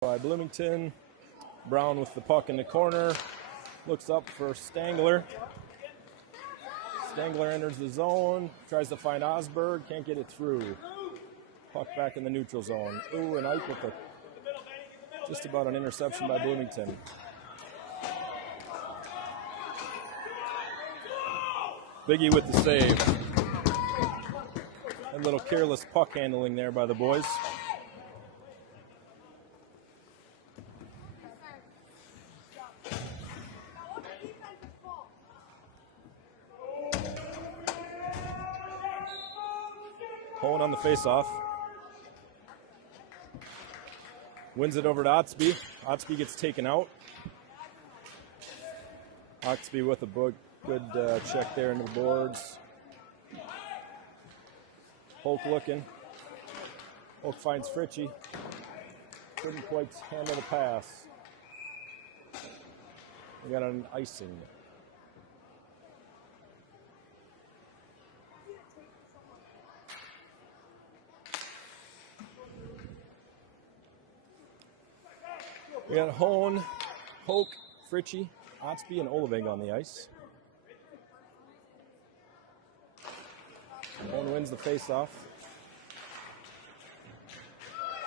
By Bloomington. Brown with the puck in the corner. Looks up for Stangler. Stangler enters the zone. Tries to find Osberg. Can't get it through. Puck back in the neutral zone. Ooh, and Ike with just about an interception by Bloomington. Biggie with the save. A little careless puck handling there by the boys. Pulling on the faceoff. Wins it over to Otsby. Otsby gets taken out. Otsby with a good check there into the boards. Polk looking. Polk finds Fritchie. Couldn't quite handle the pass. We got an icing. We got Hone, Polk, Fritchie, Otsby, and Olivig on the ice. Hone wins the faceoff.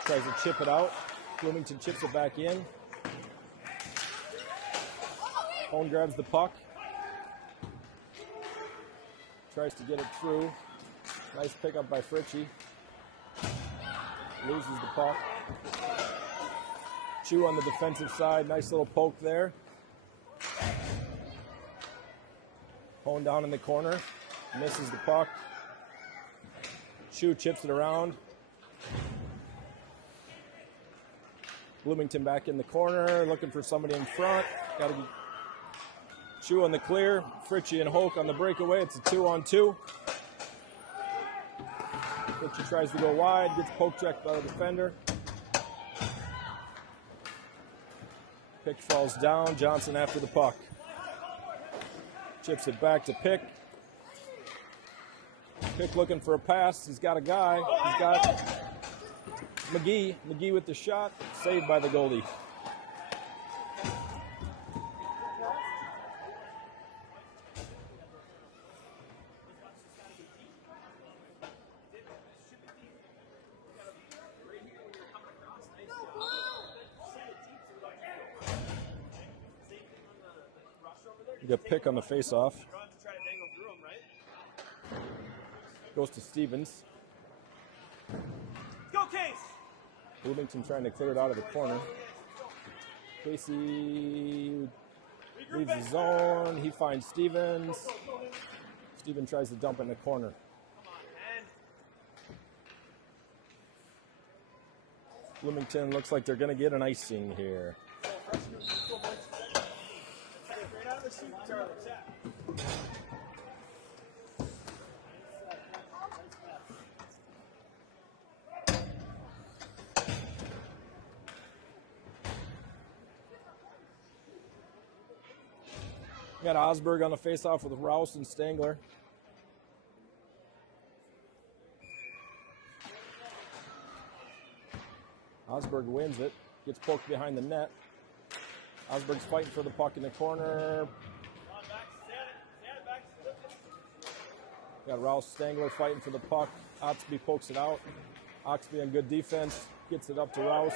Tries to chip it out. Bloomington chips it back in. Hone grabs the puck. Tries to get it through. Nice pickup by Fritchie. Loses the puck. Chew on the defensive side. Nice little poke there. Hone down in the corner. Misses the puck. Chew chips it around. Bloomington back in the corner. Looking for somebody in front. Got to Chew on the clear. Fritchie and Hoke on the breakaway. It's a 2-on-2. Fritchie tries to go wide. Gets poke checked by the defender. Pick falls down. Johnson after the puck. Chips it back to Pick. Pick looking for a pass. He's got a guy. He's got McGee. McGee with the shot. Saved by the goalie. You got Pick on the face-off. Goes to Stevens. Go, Case! Bloomington trying to clear it out of the corner. Casey leaves the zone. He finds Stevens. Stevens tries to dump in the corner. Bloomington looks like they're going to get an icing here. We got Osberg on the faceoff with Rouse and Stangler. Osberg wins it. Gets poked behind the net. Osberg's fighting for the puck in the corner. Got Rouse Stangler fighting for the puck. Oxby pokes it out. Oxby on good defense. Gets it up to Rouse.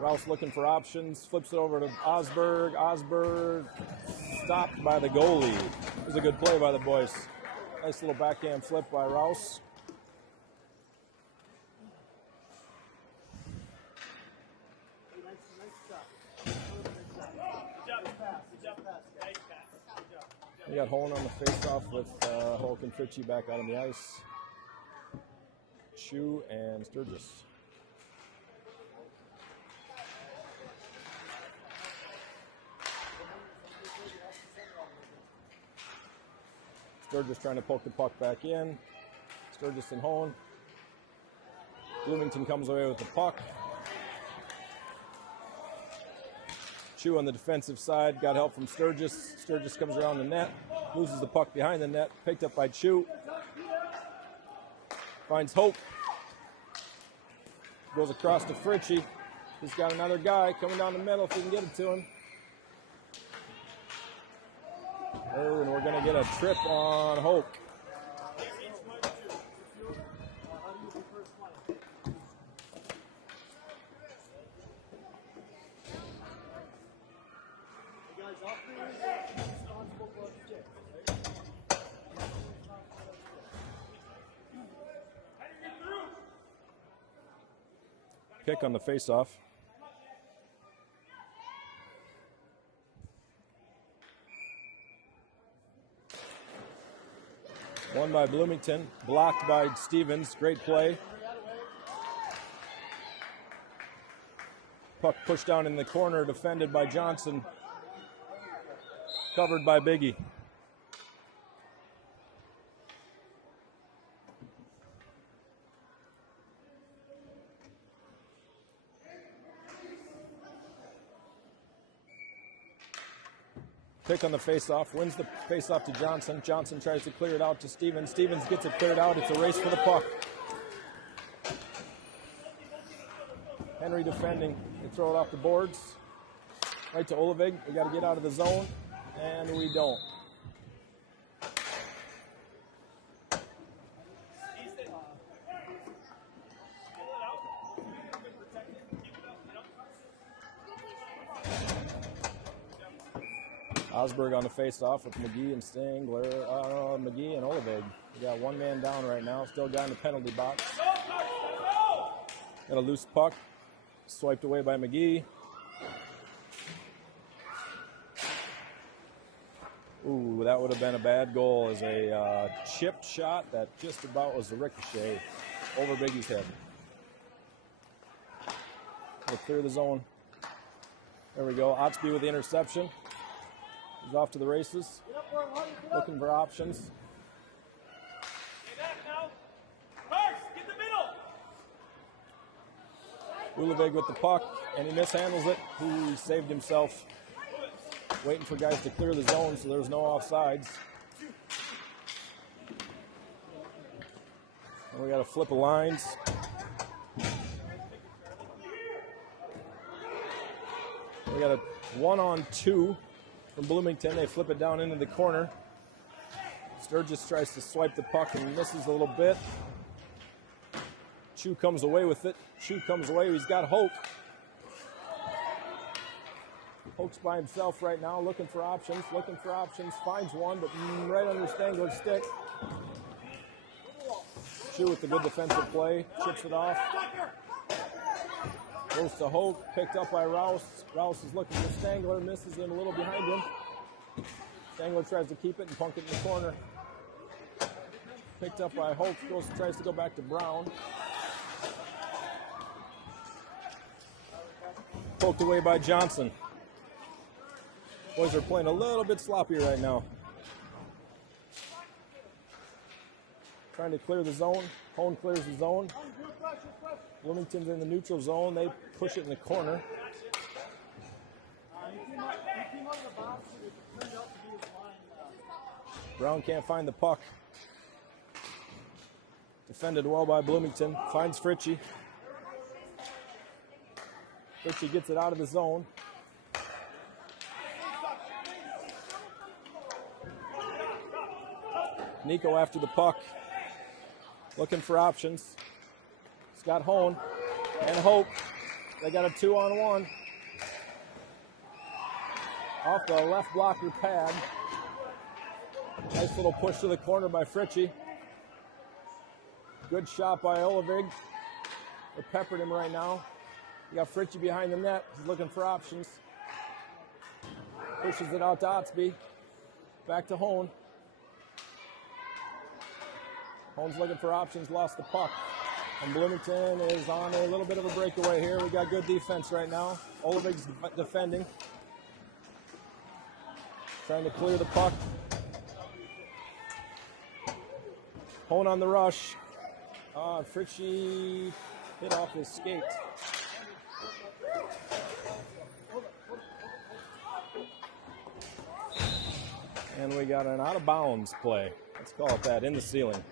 Rouse looking for options. Flips it over to Osberg. Osberg stopped by the goalie. It was a good play by the boys. Nice little backhand flip by Rouse. We got Hone on the faceoff with Hulk and Fritchie back out on the ice. Chew and Sturgis. Sturgis trying to poke the puck back in. Sturgis and Hone. Bloomington comes away with the puck. Chew on the defensive side, got help from Sturgis. Sturgis comes around the net, loses the puck behind the net, picked up by Chew. Finds Hope. Goes across to Fritchie. He's got another guy coming down the middle if he can get it to him. Oh, and we're going to get a trip on Hoke. Kick on the face-off. Won by Bloomington, blocked by Stevens. Great play. Puck pushed down in the corner, defended by Johnson. Covered by Biggie. Pick on the face-off, wins the face-off to Johnson. Johnson tries to clear it out to Stevens. Stevens gets it cleared out. It's a race for the puck. Henry defending. They throw it off the boards. Right to Olevig. We got to get out of the zone, and we don't. Osberg on the face-off with McGee and Stangler, McGee and Olevig. We got one man down right now, still got in the penalty box. Got a loose puck, swiped away by McGee. Ooh, that would have been a bad goal as a chipped shot that just about was a ricochet over Biggie's head. We'll clear the zone. There we go, Otsby with the interception. He's off to the races, looking for options. Ulovig with the puck, and he mishandles it. He saved himself. Waiting for guys to clear the zone, so there's no offsides. And we got a flip of lines. We got a 1-on-2. From Bloomington, they flip it down into the corner. Sturgis tries to swipe the puck and misses a little bit. Chu comes away with it. Chu comes away. He's got Hoke. Hoke's by himself right now, looking for options. Finds one, but right under Stangler's stick. Chu with the good defensive play. Chips it off. Goes to Hoke, picked up by Rouse. Rouse is looking for Stangler, misses him a little behind him. Stangler tries to keep it and punk it in the corner. Picked up by Hoke, tries to go back to Brown. Poked away by Johnson. Boys are playing a little bit sloppy right now. Trying to clear the zone. Hone clears the zone. Bloomington's in the neutral zone. They push it in the corner. Brown can't find the puck. Defended well by Bloomington. Finds Fritchie. Fritchie gets it out of the zone. Nico after the puck. Looking for options. Scott Hone and Hope. They got a 2-on-1. Off the left blocker pad. Nice little push to the corner by Fritchie. Good shot by Olevig. They peppered him right now. You got Fritchie behind the net. He's looking for options. Pushes it out to Otsby. Back to Hone. Hone's looking for options, lost the puck. And Bloomington is on a little bit of a breakaway here. We got good defense right now. Olevig's defending. Trying to clear the puck. Hone on the rush. Fritchie hit off his skate. And we got an out-of-bounds play. Let's call it that, in the ceiling.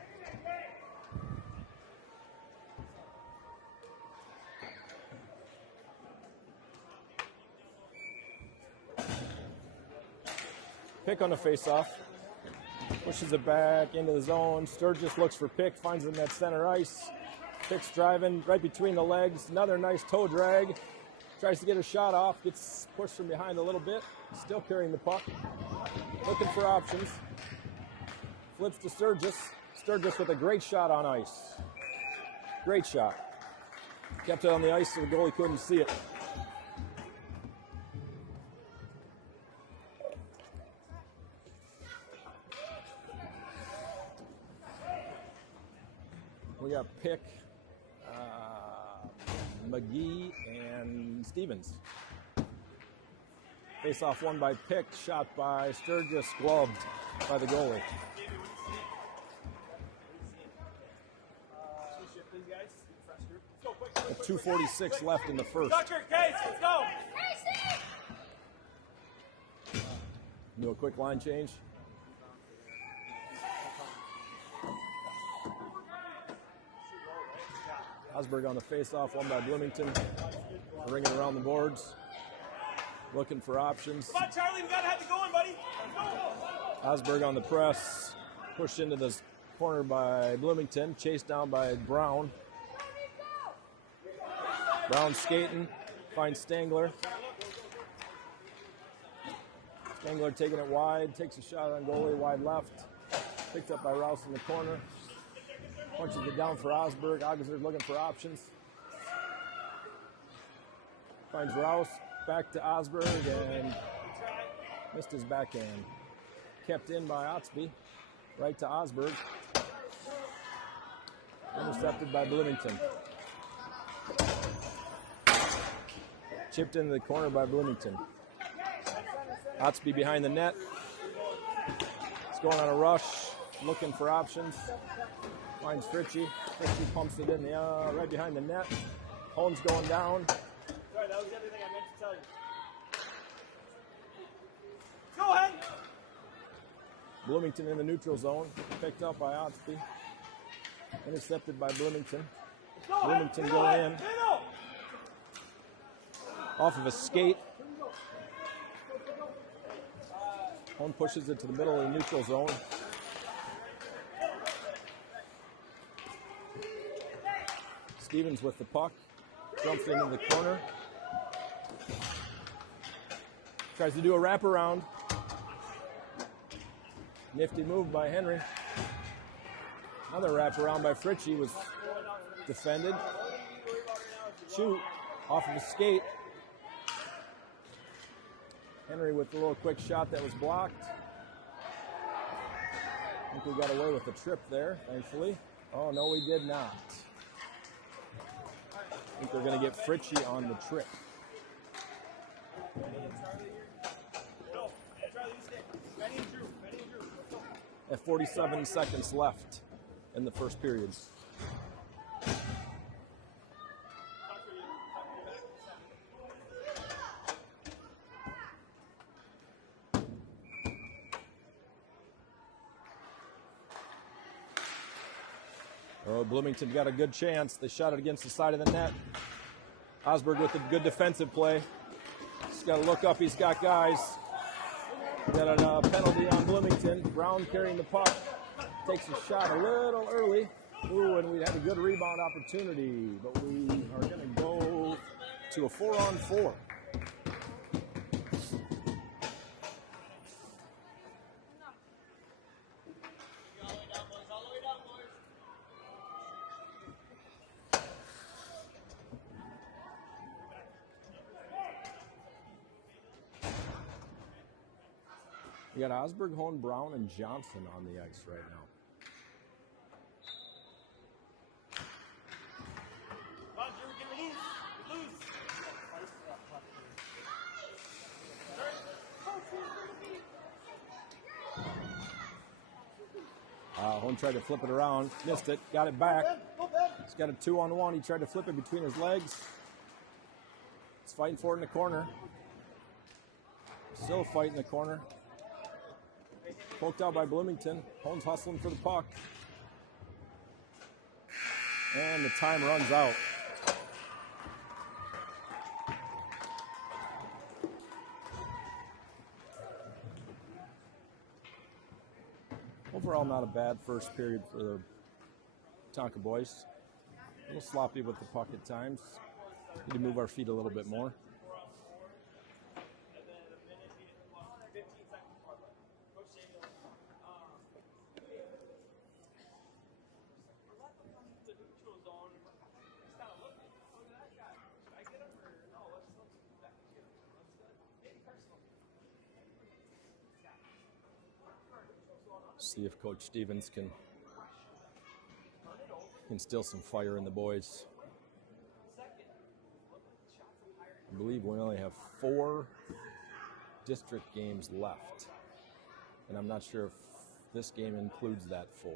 Pick on the face-off. Pushes it back into the zone. Sturgis looks for Pick, finds him at center ice. Pick's driving right between the legs. Another nice toe drag. Tries to get a shot off. Gets pushed from behind a little bit. Still carrying the puck. Looking for options. Flips to Sturgis. Sturgis with a great shot on ice. Great shot. Kept it on the ice so the goalie couldn't see it. We got Pick, McGee, and Stevens. Face off won by Pick, shot by Sturgis, gloved by the goalie. With 2:46 left in the first. Let's go. Do a quick line change. Osberg on the face-off, won by Bloomington. Ringing around the boards. Looking for options. Come on, Charlie, we gotta have it going, buddy. Osberg on the press. Pushed into the corner by Bloomington. Chased down by Brown. Brown skating. Finds Stangler. Stangler taking it wide. Takes a shot on goalie, wide left. Picked up by Rouse in the corner. Punches it down for Osberg. Osberg looking for options. Finds Rouse. Back to Osberg and missed his backhand. Kept in by Otsby. Right to Osberg. Intercepted by Bloomington. Chipped into the corner by Bloomington. Otsby behind the net. It's going on a rush. Looking for options. Finds Fritchie. Fritchie pumps it in the right behind the net. Holmes going down. Sorry, that was everything I meant to tell you. Go ahead. Bloomington in the neutral zone. Picked up by Otsby. Intercepted by Bloomington. Bloomington going in. Off of a skate. Holmes pushes it to the middle of the neutral zone. Stevens with the puck. Jumps into the corner. Tries to do a wraparound. Nifty move by Henry. Another wraparound by Fritchie was defended. Shoot off of a skate. Henry with a little quick shot that was blocked. I think we got away with the trip there, thankfully. Oh, no, we did not. I think they're going to get Fritchie on the trip. At 47 seconds left in the first period. Oh, Bloomington got a good chance. They shot it against the side of the net. Osberg with a good defensive play. He's got to look up. He's got guys. Got a penalty on Bloomington. Brown carrying the puck. Takes a shot a little early. Ooh, and we had a good rebound opportunity. But we are going to go to a 4-on-4. We got Osberg, Hone, Brown, and Johnson on the ice right now. Come on, Drew, get loose. Get loose. Hone tried to flip it around, missed it, got it back. He's got a 2-on-1. He tried to flip it between his legs. He's fighting for it in the corner. Still fighting the corner. Poked out by Bloomington. Holmes hustling for the puck. And the time runs out. Overall, not a bad first period for the Tonka boys. A little sloppy with the puck at times. Need to move our feet a little bit more. See if Coach Stevens can instill some fire in the boys. I believe we only have 4 district games left, and I'm not sure if this game includes that 4.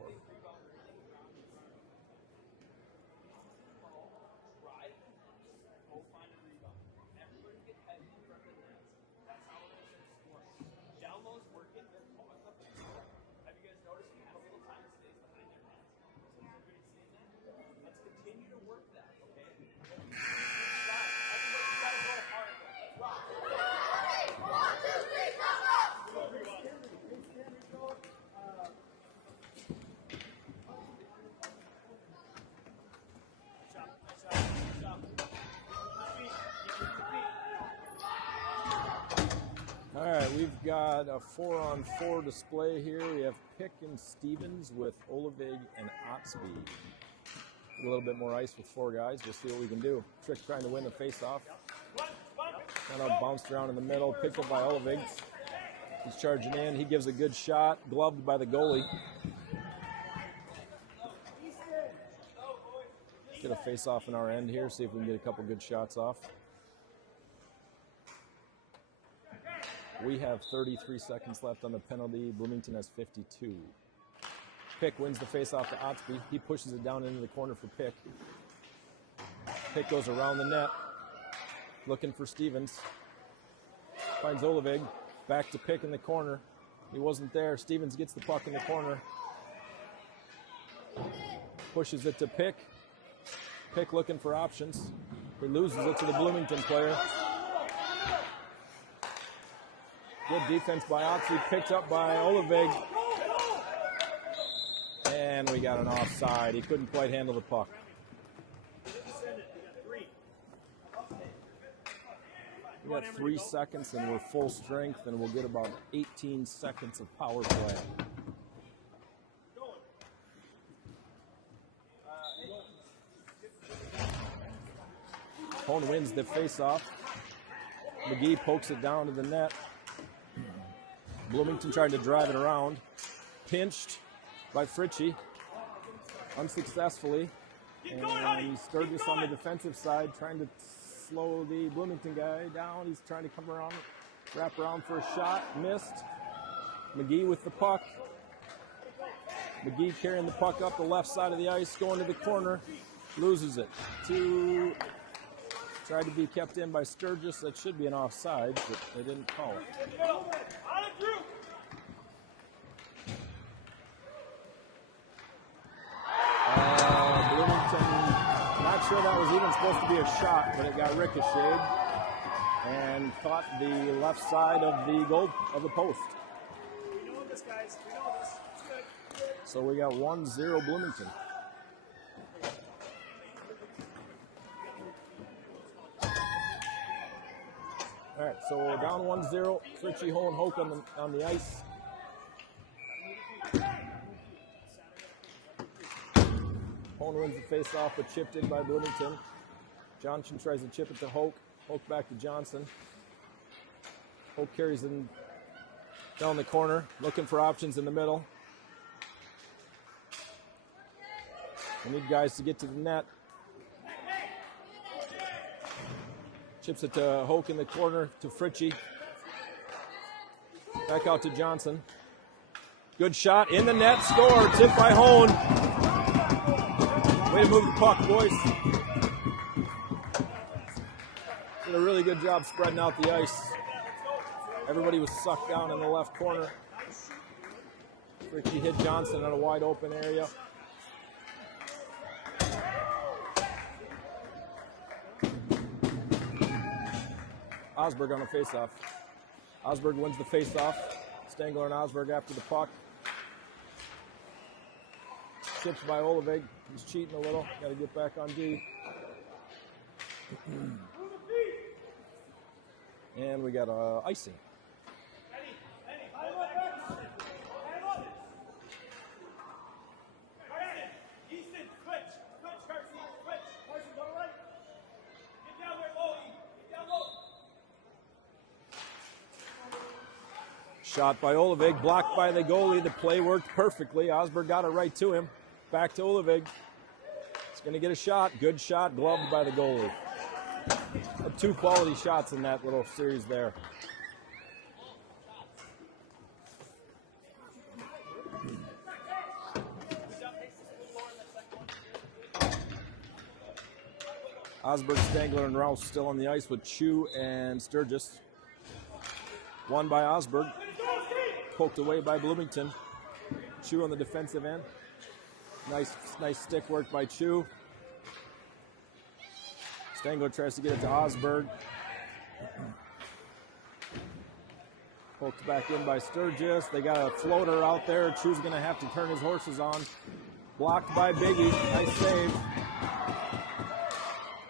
All right, we've got a 4-on-4 display here. We have Pick and Stevens with Olivig and Otsby. A little bit more ice with 4 guys. We'll see what we can do. Trick's trying to win the face-off. Kind of bounced around in the middle, picked up by Olivig. He's charging in. He gives a good shot, gloved by the goalie. Get a face-off in our end here, see if we can get a couple good shots off. We have 33 seconds left on the penalty. Bloomington has 52. Pick wins the face-off to Otsby. He pushes it down into the corner for Pick. Pick goes around the net, looking for Stevens. Finds Olivig. Back to Pick in the corner. He wasn't there. Stevens gets the puck in the corner. Pushes it to Pick. Pick looking for options. He loses it to the Bloomington player. Good defense by Otsby, picked up by Olivig. And we got an offside. He couldn't quite handle the puck. We got 3 seconds and we're full strength, and we'll get about 18 seconds of power play. Hone wins the face-off. McGee pokes it down to the net. Bloomington tried to drive it around. Pinched by Fritchie. Unsuccessfully. And Sturgis on the defensive side trying to slow the Bloomington guy down. He's trying to come around, wrap around for a shot. Missed. McGee with the puck. McGee carrying the puck up the left side of the ice, going to the corner. Loses it. Tried to be kept in by Sturgis. That should be an offside, but they didn't call it. Bloomington, not sure that was even supposed to be a shot, but it got ricocheted and caught the left side of the goal of the post. We know this, guys. We know this. It's good. So we got 1-0 Bloomington. All right, so we're down 1-0. Fritchie, Hull, and Hoke on the ice. Hone wins the face-off, but chipped in by Bloomington. Johnson tries to chip it to Hoke. Hoke back to Johnson. Hoke carries him down the corner, looking for options in the middle. We need guys to get to the net. Chips it to Hoke in the corner to Fritchie. Back out to Johnson. Good shot in the net, score, tipped by Hone. Way to move the puck, boys. Did a really good job spreading out the ice. Everybody was sucked down in the left corner. Fritchie hit Johnson in a wide open area. Osberg on a face-off. Osberg wins the face-off. Stangler and Osberg after the puck. chips by Olevig. He's cheating a little. Got to get back on D. And we got icing. Shot by Olevig, blocked by the goalie. The play worked perfectly. Osberg got it right to him. Back to Olevig. He's going to get a shot. Good shot, gloved by the goalie. 2 quality shots in that little series there. Osberg, Stangler, and Rouse still on the ice with Chu and Sturgis. Won by Osberg. Poked away by Bloomington. Chu on the defensive end. Nice stick work by Chu. Stangler tries to get it to Osberg. Poked back in by Sturgis. They got a floater out there. Chu's going to have to turn his horses on. Blocked by Biggie. Nice save.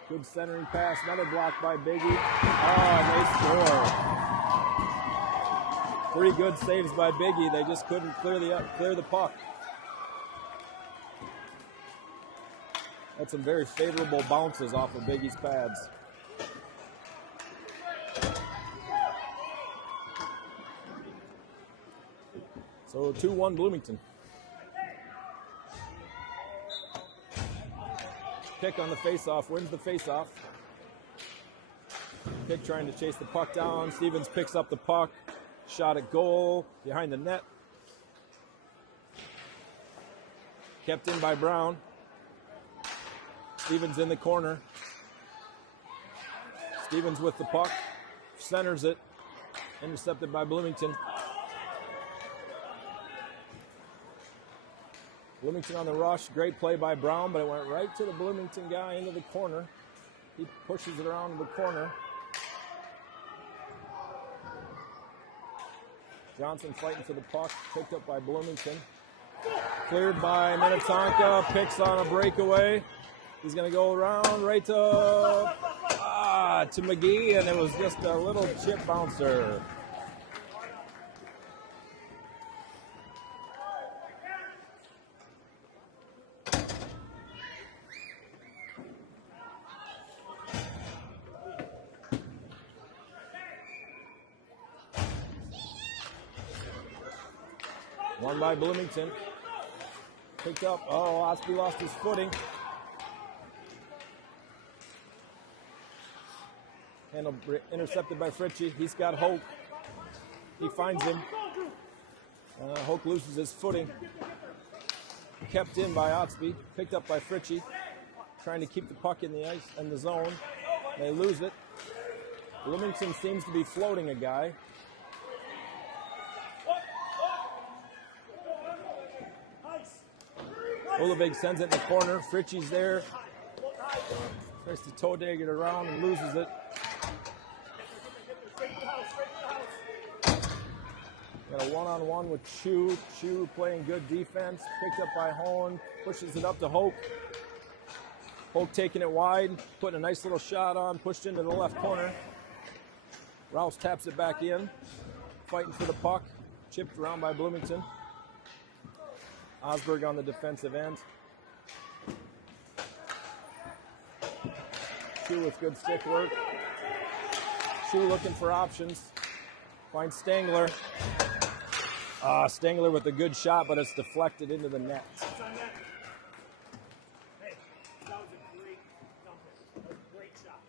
Good centering pass. Another block by Biggie. Oh, they score. 3 good saves by Biggie. They just couldn't clear the puck. Had some very favorable bounces off of Biggie's pads. So 2-1 Bloomington. Pick on the faceoff, wins the faceoff. Pick trying to chase the puck down. Stevens picks up the puck. Shot at goal, behind the net. Kept in by Brown. Stevens in the corner. Stevens with the puck. Centers it. Intercepted by Bloomington. Bloomington on the rush. Great play by Brown, but it went right to the Bloomington guy into the corner. He pushes it around the corner. Johnson fighting for the puck, picked up by Bloomington. Cleared by Minnetonka, picks on a breakaway. He's going to go around right to McGee, and it was just a little chip bouncer. Won by Bloomington. Picked up. Oh, Osby lost his footing. Handled, intercepted by Fritchie. He's got Hoke. He finds him. Hoke loses his footing. Kept in by Otsby. Picked up by Fritchie. Trying to keep the puck in the ice in the zone. They lose it. Bloomington seems to be floating a guy. Olevig sends it in the corner. Fritchie's there. Tries to toe dig it around and loses it. Got a one-on-one with Chu. Chu playing good defense. Picked up by Hone. Pushes it up to Hoke. Hoke taking it wide. Putting a nice little shot on. Pushed into the left corner. Rouse taps it back in. Fighting for the puck. Chipped around by Bloomington. Osberg on the defensive end. Chu with good stick work. Chu looking for options. Finds Stangler. Stangler with a good shot, but it's deflected into the net. Hey, that was a great number. That was a great shot.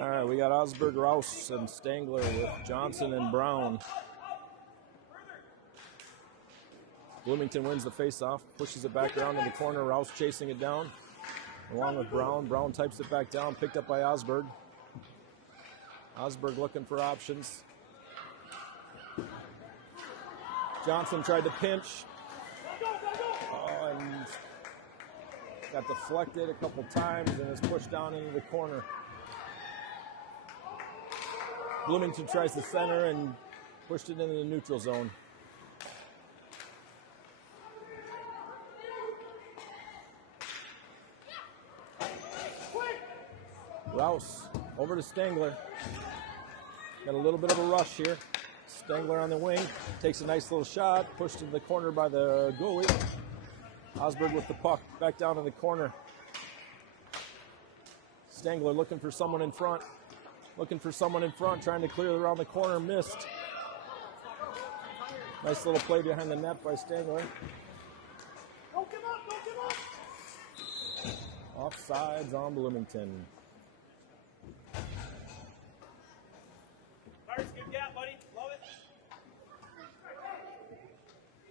All right, we got Osberg, Rouse, and Stangler with Johnson and Brown. Bloomington wins the faceoff, pushes it back around in the corner. Rouse chasing it down, along with Brown. Brown types it back down, picked up by Osberg. Osberg looking for options. Johnson tried to pinch. And got deflected a couple times and is pushed down into the corner. Bloomington tries to center and Pushed it into the neutral zone. Rouse over to Stengler. Got a little bit of a rush here. Stengler on the wing. Takes a nice little shot. Pushed to the corner by the goalie. Osberg with the puck. Back down in the corner. Stengler looking for someone in front. Looking for someone in front. Trying to clear around the corner. Missed. Nice little play behind the net by Stengler. Don't give up! Don't give up! Offsides on Bloomington. Good gap, buddy. Love it.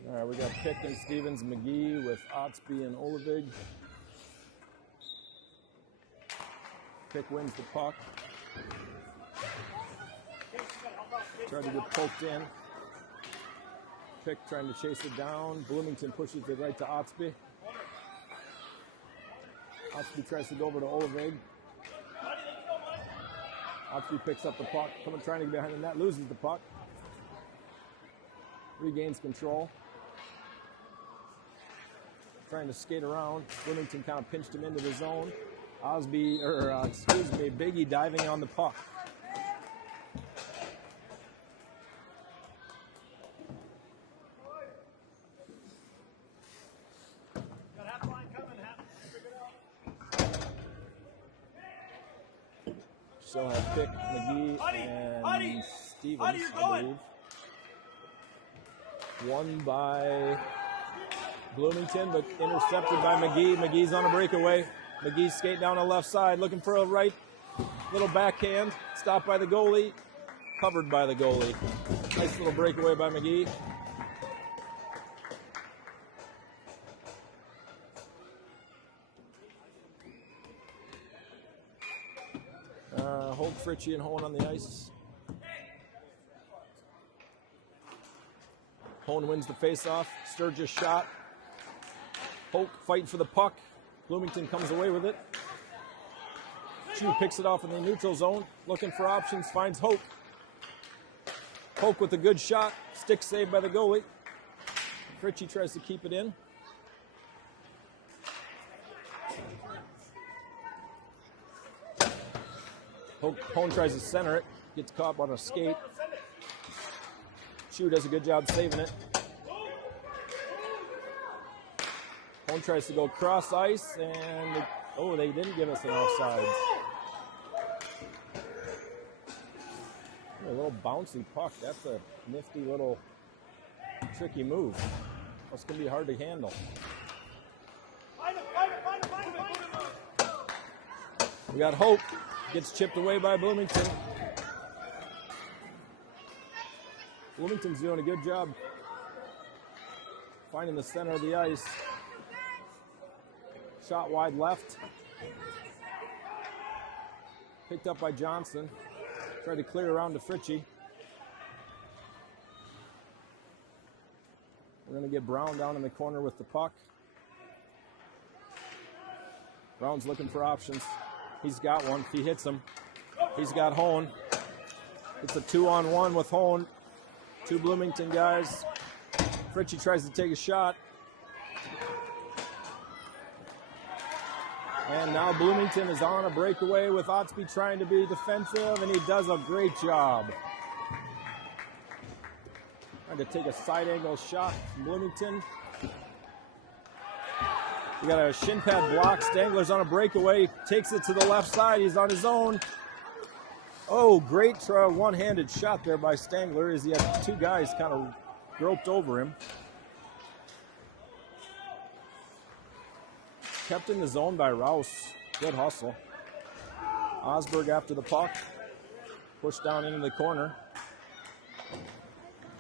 All right, we got Pick and Stevens, McGee with Otsby and Olivig. Pick wins the puck. Tried to get poked in. Pick trying to chase it down. Bloomington pushes it right to Otsby. Otsby tries to go over to Olivig. Otsby picks up the puck, trying to get behind the net, loses the puck. Regains control. Trying to skate around. Bloomington kind of pinched him into the zone. Biggie diving on the puck. Got half line coming, figure it out. Still have Pick, McGee, and Stevens, I believe. Won by Bloomington, but intercepted by McGee. McGee's on a breakaway. McGee's skating down the left side, looking for a right little backhand. Stopped by the goalie, covered by the goalie. Nice little breakaway by McGee. Holt, Fritchie, and Hone on the ice. Hone wins the faceoff. Sturgis shot. Holt fighting for the puck. Bloomington comes away with it. Chu picks it off in the neutral zone. Looking for options. Finds Hoke. Hoke with a good shot. Stick saved by the goalie. Fritchie tries to keep it in. Hone tries to center it. Gets caught on a skate. Chu does a good job saving it. Hone tries to go cross ice, and they didn't give us an offside. A little bouncy puck. That's a nifty little tricky move. That's going to be hard to handle. We got Hope. Gets chipped away by Bloomington. Bloomington's doing a good job finding the center of the ice. Shot wide left. Picked up by Johnson. Tried to clear around to Fritchie. We're going to get Brown down in the corner with the puck. Brown's looking for options. He's got one. If he hits him, he's got Hone. It's a 2-on-1 with Hone. Two Bloomington guys. Fritchie tries to take a shot. And now Bloomington is on a breakaway with Otsby trying to be defensive, and he does a great job. Trying to take a side angle shot from Bloomington. We got a shin pad block. Stangler's on a breakaway. Takes it to the left side. He's on his own. Oh, great one-handed shot there by Stangler as he had two guys kind of groped over him. Kept in the zone by Rouse. Good hustle. Osberg after the puck. Pushed down into the corner.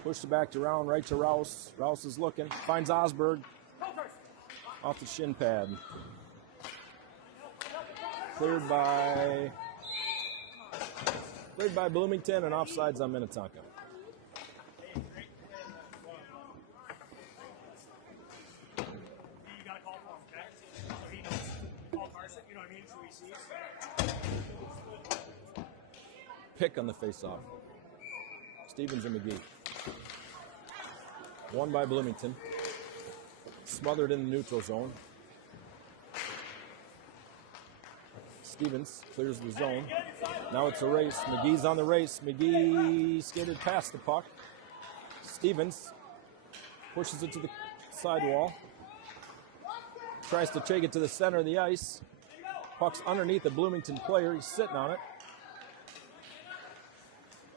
Pushed it back around right to Rouse. Rouse is looking. Finds Osberg. Off the shin pad. Cleared by Bloomington and offsides on Minnetonka. You got to call for him, okay? So he knows. Call Carson, you know what I mean? So he sees. Pick on the faceoff. Stevens and McGee. Won by Bloomington. Smothered in the neutral zone. Stevens clears the zone. Now it's a race. McGee's on the race. McGee skated past the puck. Stevens pushes it to the sidewall. Tries to take it to the center of the ice. Puck's underneath the Bloomington player. He's sitting on it.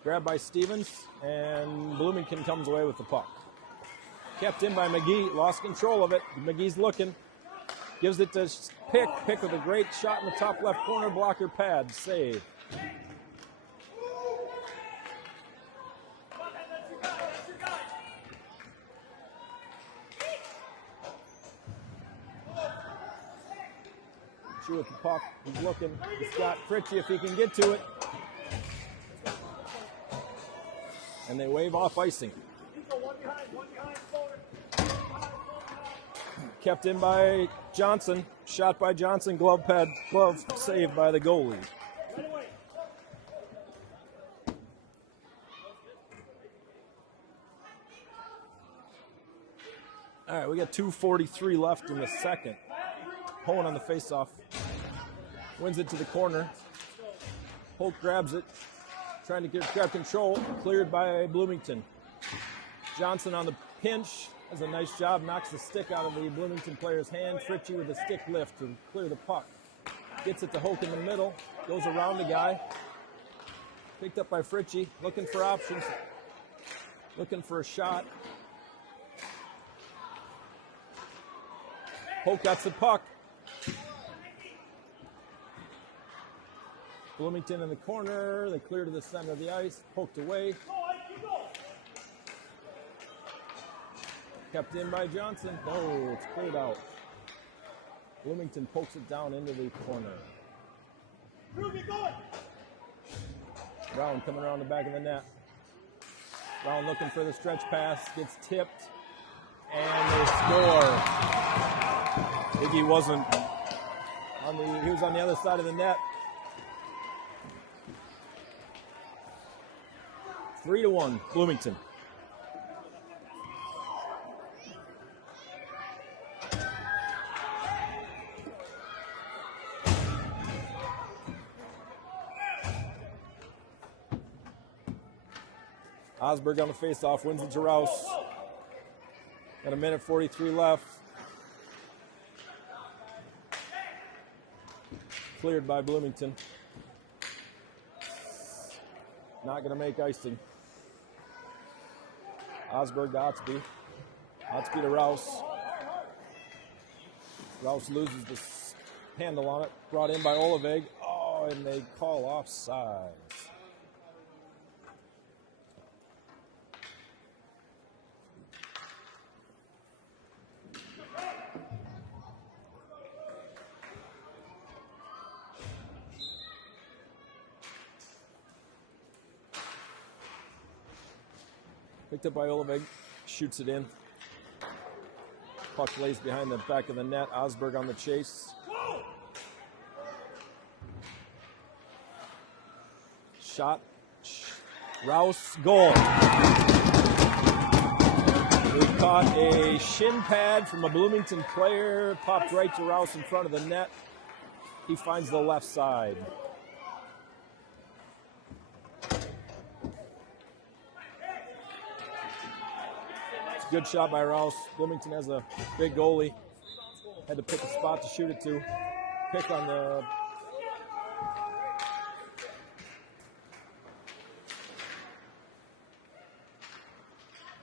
Grabbed by Stevens, and Bloomington comes away with the puck. Kept in by McGee. Lost control of it. McGee's looking. Gives it to Pick. Pick with a great shot in the top left corner. Blocker pad. Save. Chew with the puck. He's looking. He's got Fritchie if he can get to it. And they wave off icing. Kept in by Johnson. Shot by Johnson. Glove saved by the goalie. All right, we got 2:43 left in the second. Hohen on the faceoff. Wins it to the corner. Holt grabs it. Trying to grab control. Cleared by Bloomington. Johnson on the pinch. Does a nice job. Knocks the stick out of the Bloomington player's hand. Fritchie with a stick lift to clear the puck. Gets it to Holt in the middle. Goes around the guy. Picked up by Fritchie. Looking for options. Looking for a shot. Holt got the puck. Bloomington in the corner. They clear to the center of the ice. Poked away. Kept in by Johnson. No, it's cleared out. Bloomington pokes it down into the corner. Brown coming around the back of the net. Brown looking for the stretch pass. Gets tipped. And they score. Iggy wasn't on the, he was on the other side of the net. 3-1, Bloomington. Osberg on the faceoff, wins it to Rouse. Got a minute 43 left. Cleared by Bloomington. Not going to make icing. Osberg to Otsby. Otsby to Rouse. Rouse loses the handle on it. Brought in by Oliveg. Oh, and they call offside. Picked up by Oliveg, shoots it in. Puck lays behind the back of the net. Osberg on the chase. Shot. Rouse, goal. We caught a shin pad from a Bloomington player. Popped right to Rouse in front of the net. He finds the left side. Good shot by Rouse. Bloomington has a big goalie. Had to pick a spot to shoot it to. Pick on the...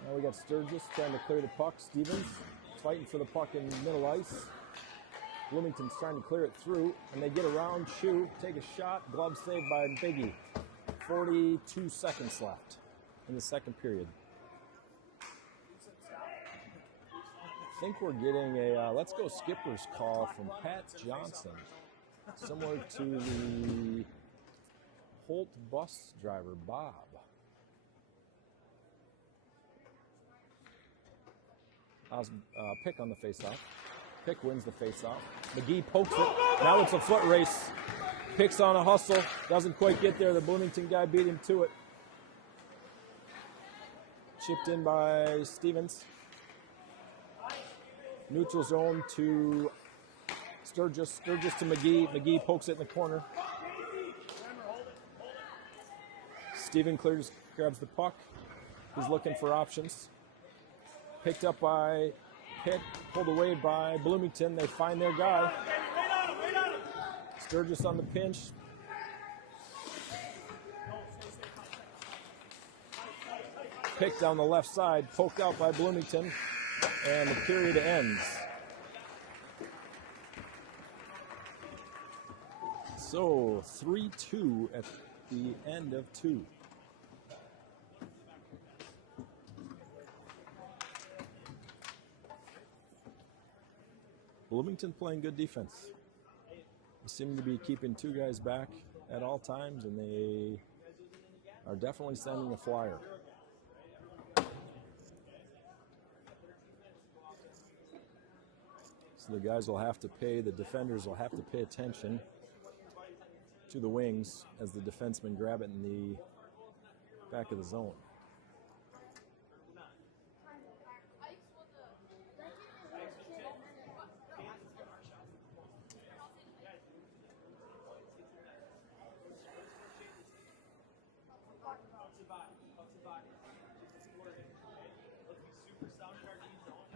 Now we got Sturgis trying to clear the puck. Stevens fighting for the puck in middle ice. Bloomington's trying to clear it through, and they get around, shoot, take a shot. Glove saved by Biggie. 42 seconds left in the second period. I think we're getting a let's go Skippers call from Pat Johnson, similar to the Holt bus driver, Bob. Pick on the faceoff. Pick wins the faceoff. McGee pokes it. Now it's a foot race. Pick's on a hustle. Doesn't quite get there. The Bloomington guy beat him to it. Chipped in by Stevens. Neutral zone to Sturgis. Sturgis to McGee. McGee pokes it in the corner. Steven clears, grabs the puck. He's looking for options. Picked up by Pitt, pulled away by Bloomington. They find their guy. Sturgis on the pinch. Pick down the left side, poked out by Bloomington, and the period ends. So 3-2 at the end of 2. Bloomington playing good defense. They seem to be keeping 2 guys back at all times, and they are definitely sending a flyer. So the guys will have to pay, the defenders will have to pay attention to the wings as the defensemen grab it in the back of the zone.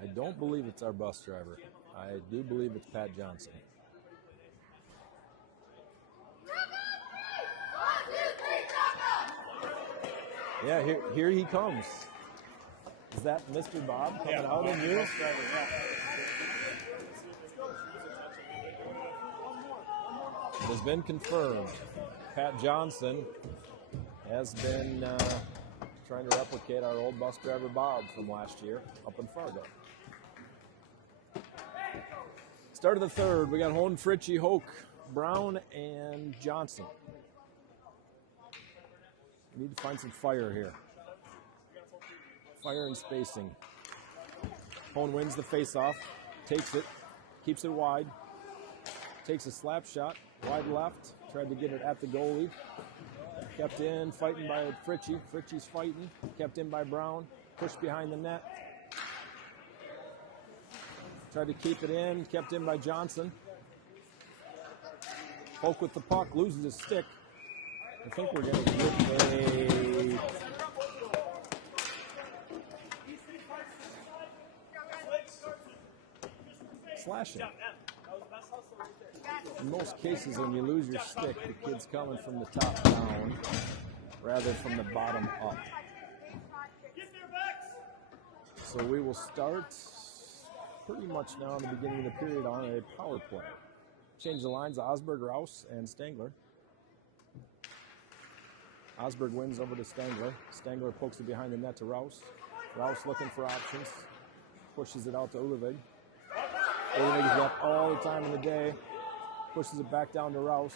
I don't believe it's our bus driver. I do believe it's Pat Johnson. Yeah, here he comes. Is that Mr. Bob coming out in you? Yeah. It has been confirmed. Pat Johnson has been trying to replicate our old bus driver Bob from last year up in Fargo. Start of the third. We got Hone, Fritchie, Hoke, Brown, and Johnson. We need to find some fire here. Fire and spacing. Hone wins the faceoff, takes it, keeps it wide, takes a slap shot, wide left, tried to get it at the goalie. Kept in, fighting by Fritchie. Fritchie's fighting, kept in by Brown, pushed behind the net. Tried to keep it in, kept in by Johnson. Hoke with the puck, loses his stick. I think we're going to get a slashing. In most cases, when you lose your stick, the kid's coming from the top down rather from the bottom up. So we will start pretty much now in the beginning of the period on a power play. Change the lines, Osberg, Rouse, and Stangler. Osberg wins over to Stangler. Stangler pokes it behind the net to Rouse. Rouse looking for options. Pushes it out to Ulevig. Ulevig's got all the time in the day. Pushes it back down to Rouse.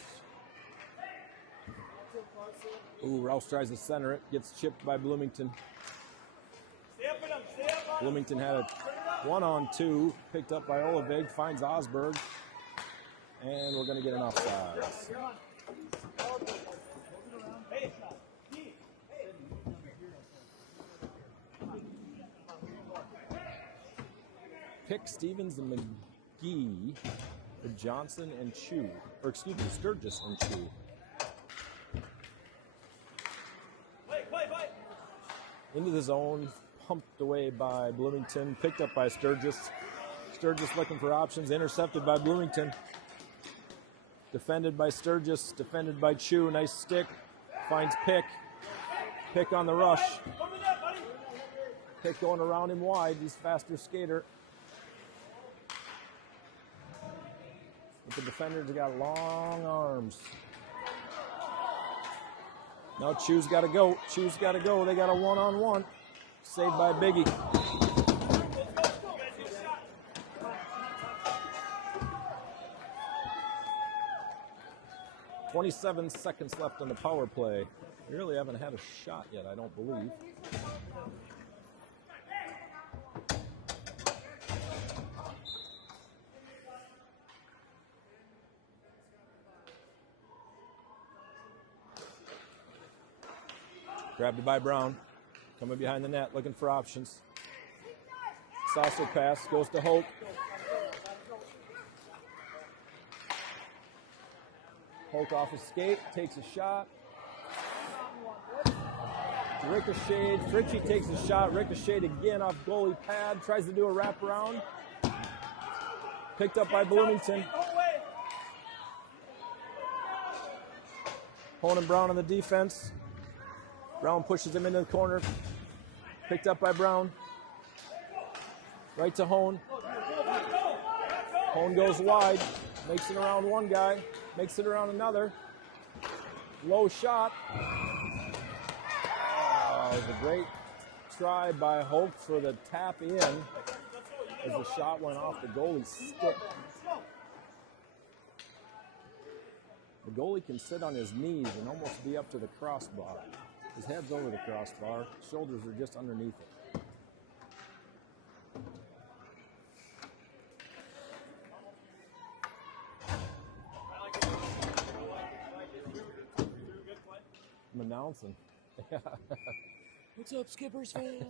Ooh, Rouse tries to center it. Gets chipped by Bloomington. Bloomington had a 1-on-2. Picked up by Ulevig. Finds Osberg. And we're going to get an offside. Pick, Stevens, and McGee, Johnson and Chu, or excuse me, Sturgis and Chu. Into the zone, pumped away by Bloomington, picked up by Sturgis. Sturgis looking for options, intercepted by Bloomington. Defended by Sturgis, defended by Chu, nice stick, finds Pick. Pick on the rush. Pick going around him wide, he's faster skater. But the defenders have got long arms. Now Chu's got to go. Chu's got to go. They got a 1-on-1. Saved by Biggie. "27 seconds left on the power play. We really haven't had a shot yet, I don't believe. Grabbed it by Brown. Coming behind the net, looking for options. Sasso pass, goes to Hope. Hoke off his skate, takes a shot. Ricocheted. Fritchie takes a shot. Ricocheted again off goalie pad. Tries to do a wraparound. Picked up by Bloomington. Hone and Brown on the defense. Brown pushes him into the corner. Picked up by Brown. Right to Hone. Hone goes wide. Makes it around one guy. Makes it around another. Low shot. It was a great try by Hope for the tap in as the shot went off the goalie's stick. The goalie can sit on his knees and almost be up to the crossbar. His head's over the crossbar. Shoulders are just underneath it. I'm announcing. What's up, Skippers fans?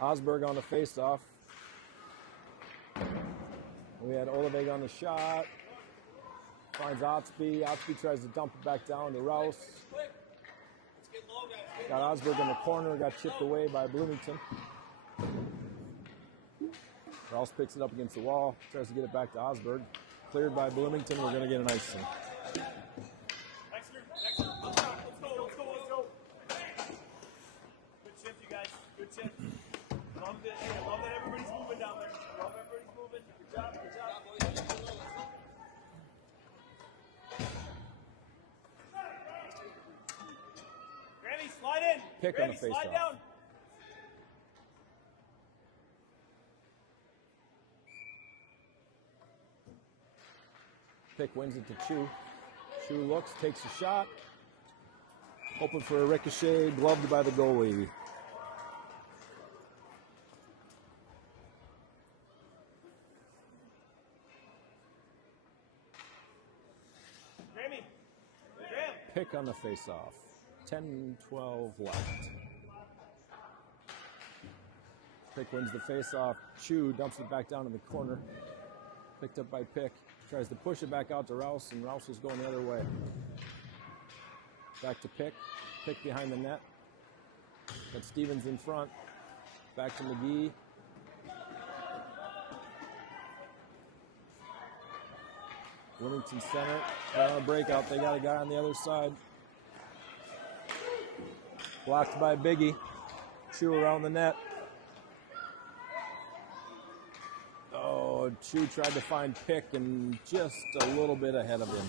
Osberg on the face-off. We had Olevig on the shot. Finds Otsby. Otsby tries to dump it back down to Rouse. Got Osberg in the corner. Got chipped away by Bloomington. Rouse picks it up against the wall. Tries to get it back to Osberg. Cleared by Bloomington. We're going to get an icing. Love that everybody's moving down there. Love everybody's moving. Good job, Grammy, slide in. Pick Grammy, on the face-off. slide down. Pick wins it to Chu. Chu looks, takes a shot. Open for a ricochet, gloved by the goalie. Pick on the face-off. 10-12 left. Pick wins the face-off. Chu dumps it back down to the corner. Picked up by Pick. Tries to push it back out to Rouse, and Rouse is going the other way. Back to Pick. Pick behind the net. Got Stevens in front. Back to McGee. Bloomington center. Breakout. They got a guy on the other side. Blocked by Biggie. Chu around the net. Oh, Chu tried to find Pick and just a little bit ahead of him.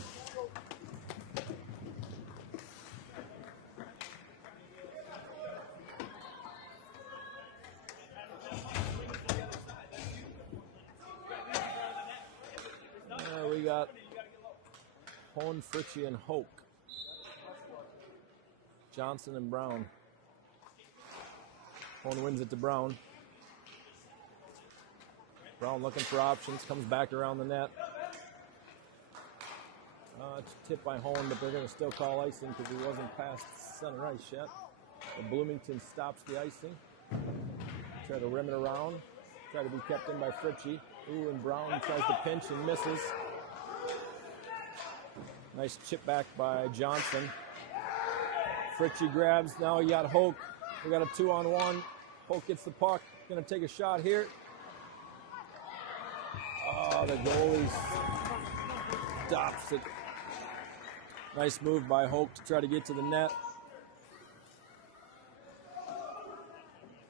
We got Hone, Fritchie, and Hoke. Johnson and Brown. Hone wins it to Brown. Brown looking for options, comes back around the net. It's tipped by Hone, but they're going to still call icing because he wasn't past center ice yet. But Bloomington stops the icing. Try to rim it around. Try to be kept in by Fritchie. Ooh, and Brown tries to pinch and misses. Nice chip back by Johnson. Fritchie grabs. Now you got Hoke. We got a 2-on-1. Hoke gets the puck. Going to take a shot here. Oh, the goalie stops it. Nice move by Hoke to try to get to the net.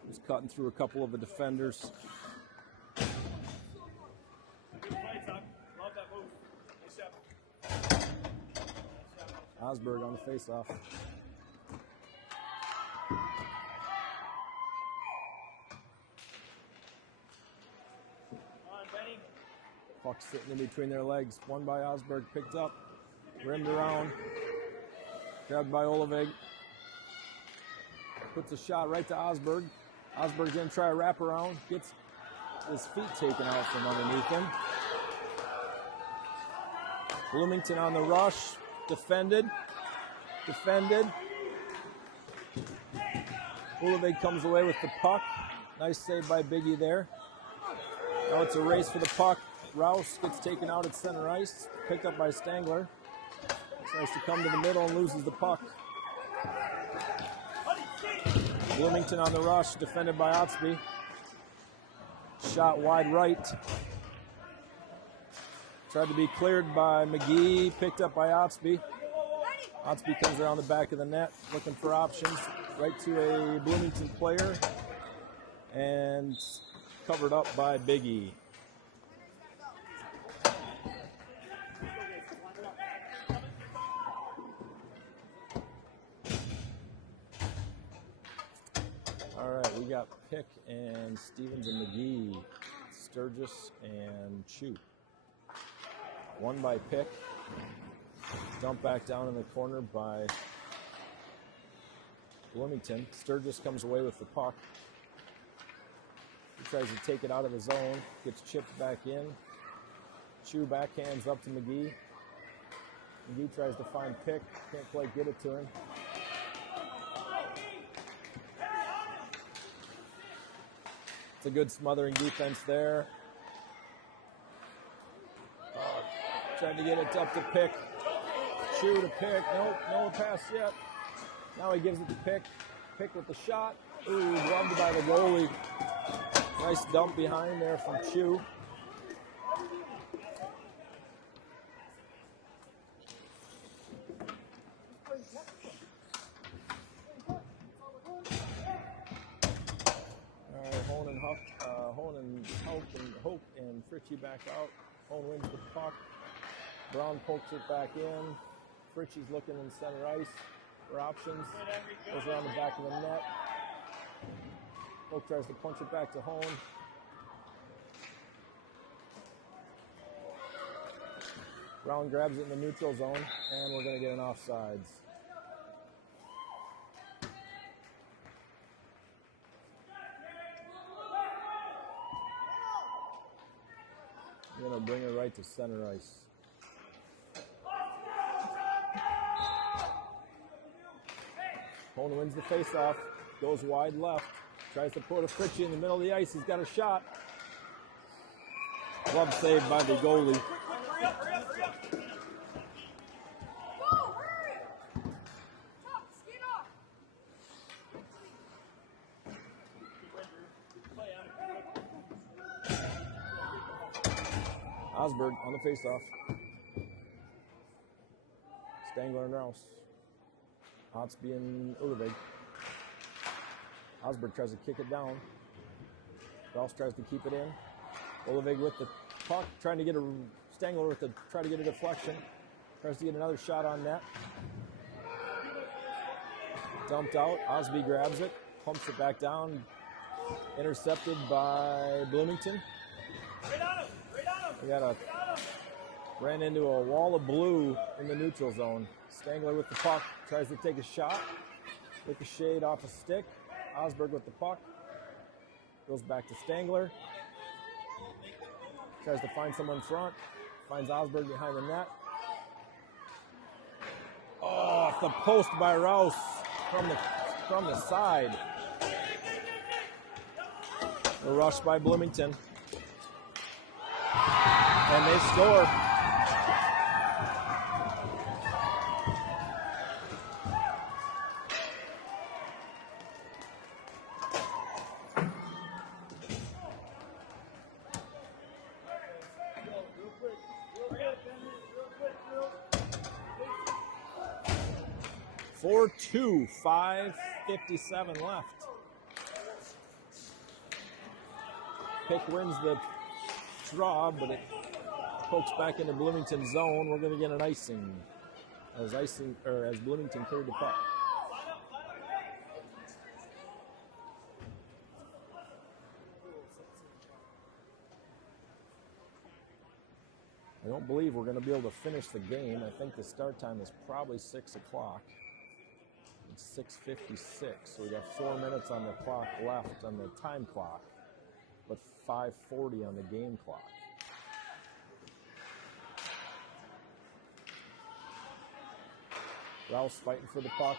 He's cutting through a couple of the defenders. Osberg on the face-off. Puck sitting in between their legs. One by Osberg, picked up, rimmed around, grabbed by Olevig. Puts a shot right to Osberg. Osberg's going to try a wraparound. Gets his feet taken out from underneath him. Bloomington on the rush. Defended. Olevig comes away with the puck. Nice save by Biggie there. Now it's a race for the puck. Rouse gets taken out at center ice, picked up by Stangler. Tries to come to the middle and loses the puck. Bloomington on the rush, defended by Otsby. Shot wide right. Tried to be cleared by McGee, picked up by Otsby. Otsby comes around the back of the net, looking for options. Right to a Bloomington player. And covered up by Biggie. All right, we got Pick and Stevens and McGee, Sturgis and Chu. One by Pick. Dumped back down in the corner by Bloomington. Sturgis comes away with the puck. He tries to take it out of the zone, gets chipped back in. Chu backhands up to McGee. McGee tries to find Pick, can't quite get it to him. It's a good smothering defense there. Trying to get it up to Pick. Chu to Pick. Nope, no pass yet. Now he gives it to Pick. Pick with the shot. Ooh, gloved by the goalie. Nice dump behind there from Chu. Hope and Fritchie back out. Hone wins the puck. Brown pokes it back in. Fritchie's looking in center ice for options. Goes around the back of the net. Hope tries to punch it back to Hone. Brown grabs it in the neutral zone, and we're going to get an offsides. We're going to bring it right to center ice. Hone wins the faceoff, goes wide left, tries to put a Fritchie in the middle of the ice. He's got a shot. Glove saved by the goalie. Osberg on the faceoff. Stangler and Rouse. Otsby and Ulevig. Osberg tries to kick it down. Rouse tries to keep it in. Ulevig with the puck, trying to get a Stangler with the try to get a deflection. Tries to get another shot on net. Dumped out. Osby grabs it, pumps it back down. Intercepted by Bloomington. We ran into a wall of blue in the neutral zone. Stangler with the puck, tries to take a shot. Ricocheted off a stick. Osberg with the puck. Goes back to Stangler. Tries to find someone in front. Finds Osberg behind the net. Oh, off the post by Rouse from the side. A rush by Bloomington. And they score. Four, 2, 5:57 left. Pick wins the draw, but it pokes back into Bloomington's zone. We're going to get an icing as Bloomington cleared the puck. I don't believe we're going to be able to finish the game. I think the start time is probably 6 o'clock. It's 6:56, so we got 4 minutes on the clock left on the time clock, but 5:40 on the game clock. Rouse fighting for the puck.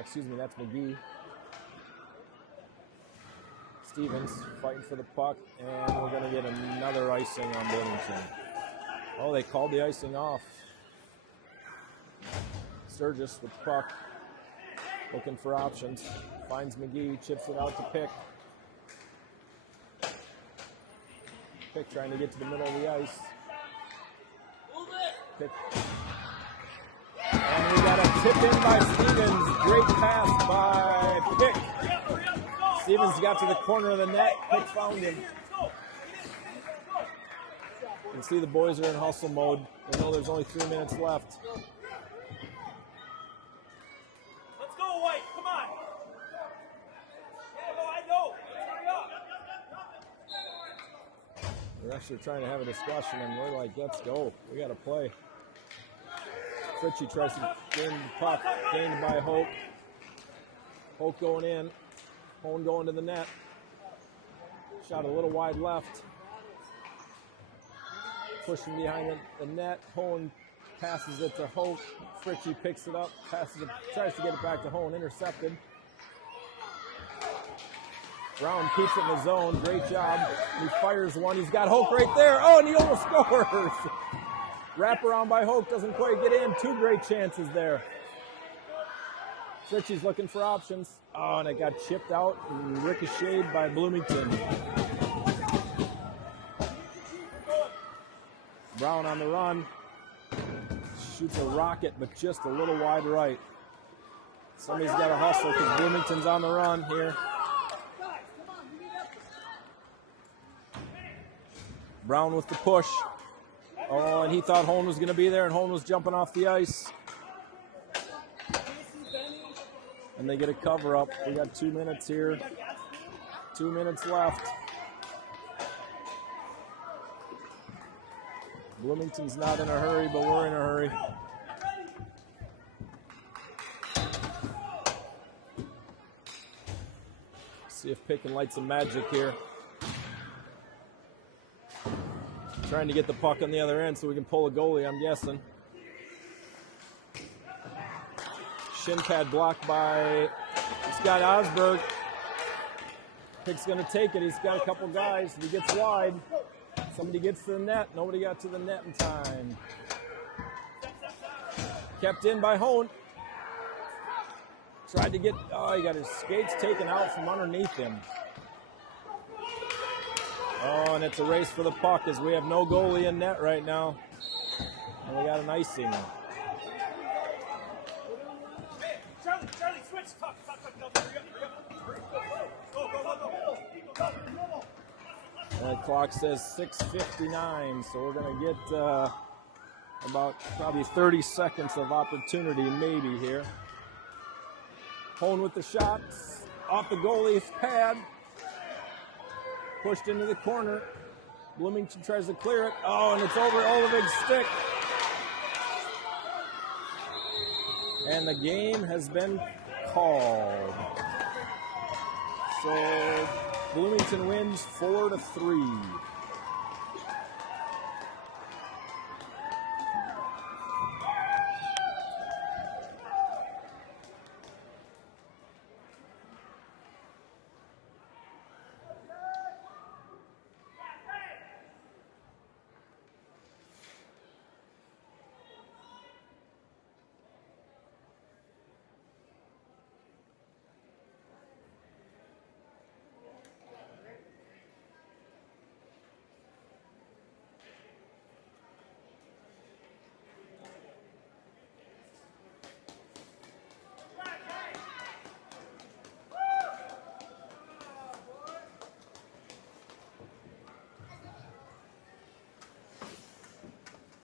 Excuse me, that's McGee. Stevens fighting for the puck, and we're going to get another icing on Bloomington. Oh, they called the icing off. Sturgis with the puck, looking for options. Finds McGee, chips it out to Pick. Pick trying to get to the middle of the ice. Pick. And we got a tip in by Stevens. Great pass by Pick. Stevens got to the corner of the net. Pick found him. You can see the boys are in hustle mode. They know there's only 3 minutes left. Let's go, White. Come on. Yeah, I know. Hurry up. We're actually trying to have a discussion, and we're like, let's go. We got to play. Fritchie tries to gain the puck, gained by Hoke. Hoke going in. Hone going to the net. Shot a little wide left. Pushing behind the net. Hone passes it to Hoke. Fritchie picks it up, passes it, tries to get it back to Hone. Intercepted. Brown keeps it in the zone. Great job. He fires one. He's got Hoke right there. Oh, and he almost scores. Wrap around by Hoke. Doesn't quite get in. 2 great chances there. Fritchie's looking for options. Oh, and it got chipped out and ricocheted by Bloomington. Brown on the run. Shoots a rocket, but just a little wide right. Somebody's got to hustle because Bloomington's on the run here. Brown with the push. Oh, and he thought Hone was going to be there, and Hone was jumping off the ice. And they get a cover up. We got 2 minutes here. 2 minutes left. Bloomington's not in a hurry, but we're in a hurry. See if Pick can light some magic here. Trying to get the puck on the other end so we can pull a goalie, I'm guessing. Shin pad blocked by Scott Osberg. Pick's going to take it. He's got a couple guys. He gets wide. Somebody gets to the net. Nobody got to the net in time. Kept in by Hone. Tried to get, oh, he got his skates taken out from underneath him. Oh, and it's a race for the puck as we have no goalie in net right now. And we got an icing. Charlie, switch. Tuck. Go. And the clock says 6:59, so we're going to get about probably 30 seconds of opportunity maybe here. Hone with the shots. Off the goalie's pad. Pushed into the corner. Bloomington tries to clear it. Oh, and it's over Olovig's stick. And the game has been called. So Bloomington wins 4-3.